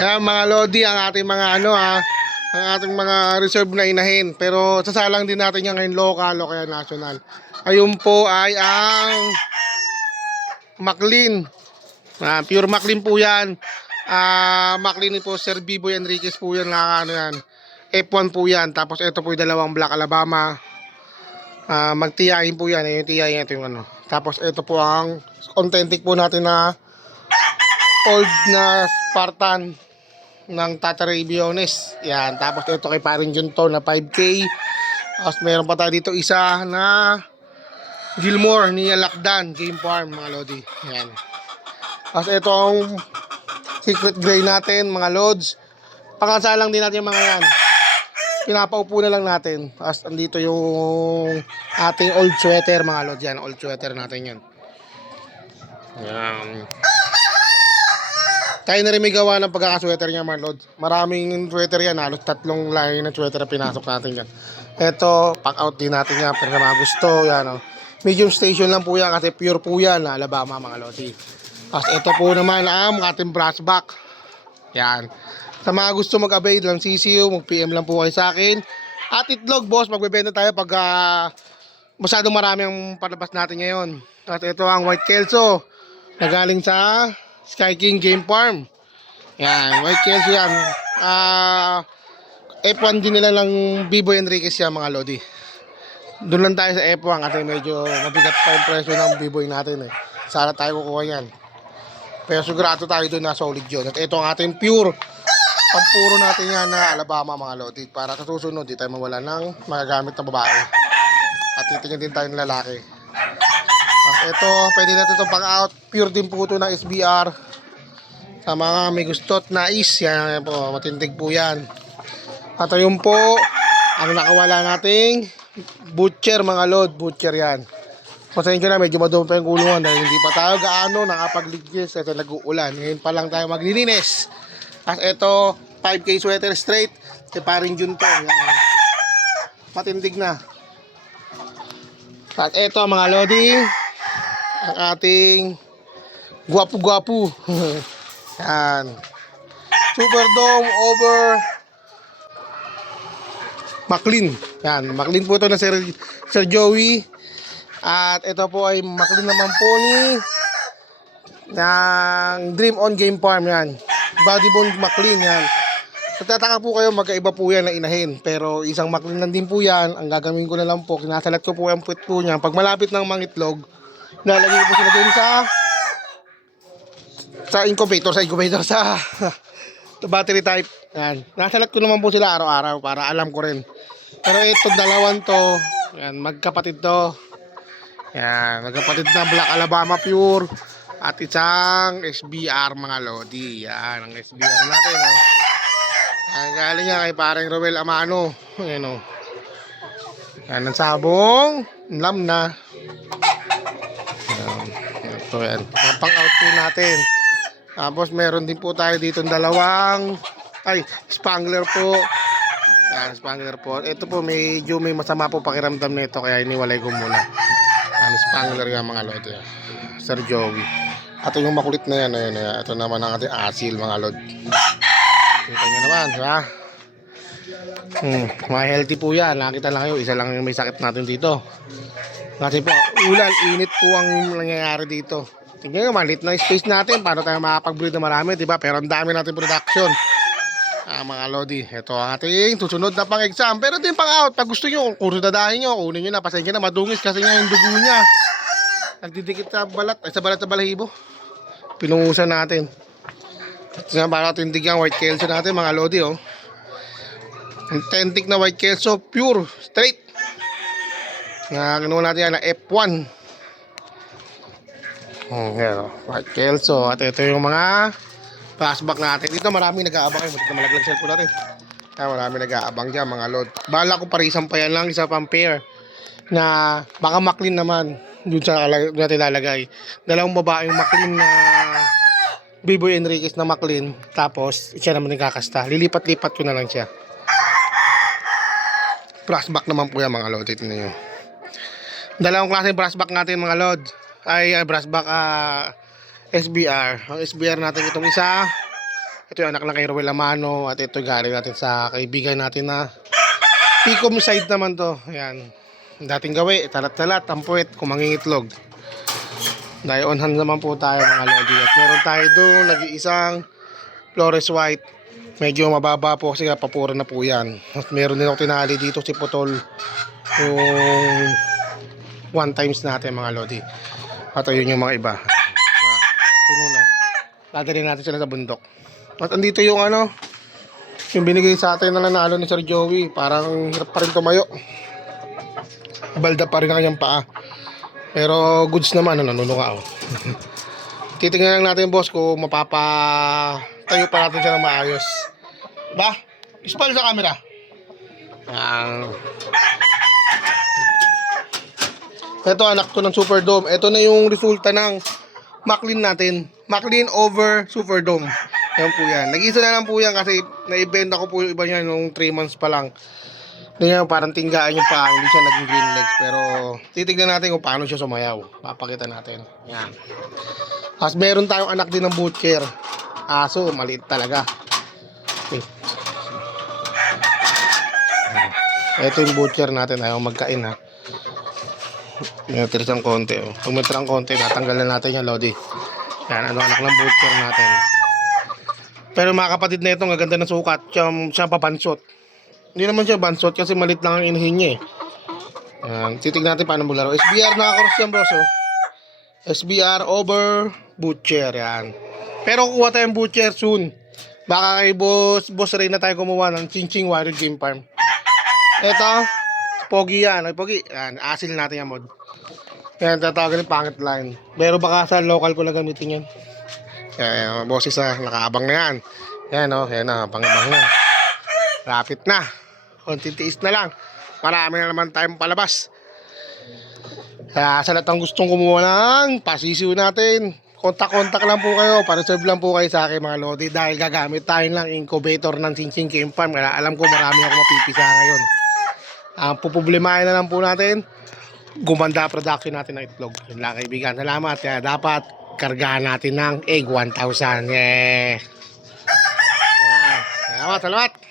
Ayan mga Lodi, ang ating mga ang ating mga reserve na inahin. Pero sasalang din natin yan ngayon local o kaya national. Ayun po ay ang Maclean. Pure Maclean po yan. Maclean po, Sir Biboy Enriquez po yan. Yan. F1 po yan. Tapos ito po yung dalawang Black Alabama. Magtiyain po yan. Yung tiyain ito yung ano. Tapos ito po ang authentic po natin na old na Spartan ng Tata Ray Biones. Yan. Tapos ito kay Paring Junto na 5K. Tapos meron pa tayo dito isa na Gilmore ni Lakdan Game Farm mga Lodi. Yan. Tapos ito ang secret gray natin mga Lods. Pangasalang din natin yung mga yan. Pinapaupo na lang natin. Tapos andito yung ating old sweater mga Lods. Yan. Old sweater natin yan. Yan. Tayo na rin may gawa ng pagkakasweater niya mga Lods. Maraming sweater yan. Halos 3 line ng sweater na pinasok natin yan. Ito, pack out din natin yan. Pero mga gusto. Yan, oh. Medium station lang po yan kasi pure po yan na Alabama mga Lodi. Tapos ito po naman ang ating brass back. Yan. Sa mga gusto mag-avail lang CCU, mag-PM lang po kayo sa akin. At itlog boss, magbebenta tayo pag masyadong marami ang palabas natin ngayon. At ito ang White Kelso na galing sa Sky King Game Farm. Yan, White Kelso yan. F1 din nila lang Biboy Enriquez yan mga Lodi. Doon lang tayo sa F1 kasi medyo mabigat pa yung presyo ng Biboy natin eh. Sana tayo kukuha yan. Pero sigurado tayo doon na solid yun. At ito ang ating pure. Pampuro natin yan na Alabama mga Lodi. Para sa susunod, di tayo mawala ng magagamit na babae. At titingin din tayo ng lalaki. Ito, pwede natin itong pang-out. Pure din po ito ng SBR. Sa mga may gusto't nais. Yan po, matindig po yan. At ayun po, ang nakawala nating butcher mga Lord. Butcher yan. Pasensya na, medyo madumi pa yung kulungan dahil hindi pa tayo gaano nakapag-linis kasi nag-uulan. Ngayon pa lang tayo maglilinis. At ito, 5K sweater straight. Si Paring Junto. Yan. Matindig na. At ito mga Lodi, ang ating guwapo-guwapo. Yan. Superdome over Maclean. Yan. Maclean po ito na Sir Joey. At ito po ay Maclean naman po ni ng Dream On Game Farm yan. Bodybone Maclean yan. Tataka po kayo magkaiba po yan na inahin. Pero isang Maclean lang din po yan. Ang gagawin ko na lang po, kinasalat ko po yung puwet po niya. Pag malapit ng mangitlog, lalagay ko po sila din sa incubator sa battery type. Yan. Nasalat ko naman po sila araw-araw para alam ko rin. Pero itong dalawang to, yan, magkapatid to. Yan, magkapatid na Black Alabama Pure at isang SBR mga Lodi. Yan, ang SBR natin. Oh. Yan, galing niya kay Paring Roel Amano. Yan, oh. Yan, ang sabong. Lam na. Yan, ito yan. Pang-out po natin. Tapos meron din po tayo dito dalawang Spangler po. Yan, Spangler po. Ito po medyo may masama po pakiramdam nito kaya iniwalay ko muna. Yan, Spangler yan mga Lodi. Sir Joey. At yung makulit na yan, ayan. Ito naman ang ating asil mga Lodi. Kita nyo naman, ha? Mga healthy po yan. Nakita lang kayo, isa lang yung may sakit natin dito. Kasi po, ulan, init po ang nangyayari dito. Tingnan nyo, malit na space natin para tayo makapag-breed na marami, diba? Pero ang dami natin production. Mga Lodi, ito ang ating susunod na pang-exam. Pero din pang-out, pag gusto nyo, kung dadahin nyo, kunin nyo na, pasensya na, madungis kasi nga yung dugo niya. Nagdidikit sa balat, sa balahibo. Pinungusan natin. Ito nga para tindig ang White Kelso natin mga Lodi, oh. Authentic na White Kelso, pure, straight. Kinuha natin yan na F1. Yan, oh. White Kelso. At ito yung mga flashback natin. Dito maraming nag-aabang. Buti na malaglag cellphone natin. Maraming nag-aabang dyan mga Lord. Bala ko parisang pa yan lang, isa pang pair. Na baka Maclean naman. Doon sa natin lalagay. Dalawang babaeng Maclean na Biboy Enriquez na Maclean. Tapos siya naman nagkakasta. Lilipat-lipat ko na lang siya. Flashback naman po yan mga Lord. Tignan nyo. Dalawang klaseng flashback natin mga Lord. Ay flashback SBR. Ang SBR natin itong isa Ito yung anak ng kay Ruel Amano at ito galing natin sa kaibigan natin na Picom side naman to. Ayan. Dating gawi, talat-talat, tampuet, kumangingitlog. Dahil on hand naman po tayo mga lodi. At meron tayo doon, nag-iisang Flores White. Medyo mababa po kasi papura na po yan. At meron din ako tinali dito si Putol. Yung 1 times natin mga lodi. At ayun yung mga iba. Puno na. Dadalhin natin sila sa bundok. At andito yung yung binigay sa atin na nanalo ni Sir Joey. Parang hirap pa rin tumayo. Balda pa rin ang kanyang paa. Pero goods naman, nanununga oh. Titingnan lang natin boss kung mapapatayo pa natin siya ng maayos. Ba? Ispal sa camera. Ito anak to ng Superdome. Ito na yung resulta ng Maclean natin. Maclean over Superdome. Yan po yan. Nag-isa na lang po yan kasi naibenta ko po yung iba niya nung 3 months pa lang. Yan, parang tinggaan yung paa. Hindi siya naging green legs. Pero titignan natin kung paano siya sumayaw. Papakita natin. Yan. Tapos meron tayong anak din ng butcher. Aso, maliit talaga. Okay. Ito yung butcher natin. Ayaw magkain ha. May tirang konti oh. Pag may tirang konti, natanggalan natin yung lodi. Yan, anak ng butcher natin. Pero mga kapatid na ito, ang ganda ng sukat. Siya papansot. Hindi naman siya bansot kasi malit lang ang inahin niya eh. Yan, titignan natin paano maglaro. SBR nakakross yan boss oh. SBR over butcher yan. Pero kukuha tayong butcher soon. Baka kay boss Ray na tayo kumuha ng Ching Warrior Game Farm. Ito, pogi yan. Ay, pogi. Yan, asil natin yan mod. Yan, tatawagan yung pangit line. Pero baka sa local ko lang gamitin yan. Yan, boses nakaabang na yan. Yan o, yan na, pangabang na. Rapid na. Konting tiis na lang. Marami na naman tayong palabas. Kaya sa lahat ng gustong kumuha ng pasisiw natin, kontak-kontak lang po kayo. Para-serve lang po kayo sa akin mga lodi. Dahil gagamit tayo ng incubator ng Ching Game Farm. Kaya alam ko marami ako mapipisa ngayon. Ang pupublimahin na lang po natin, gumanda production natin ng itlog. Yun lang kaibigan. Salamat. Kaya dapat kargahan natin ng egg 1,000. Yeah. Salamat.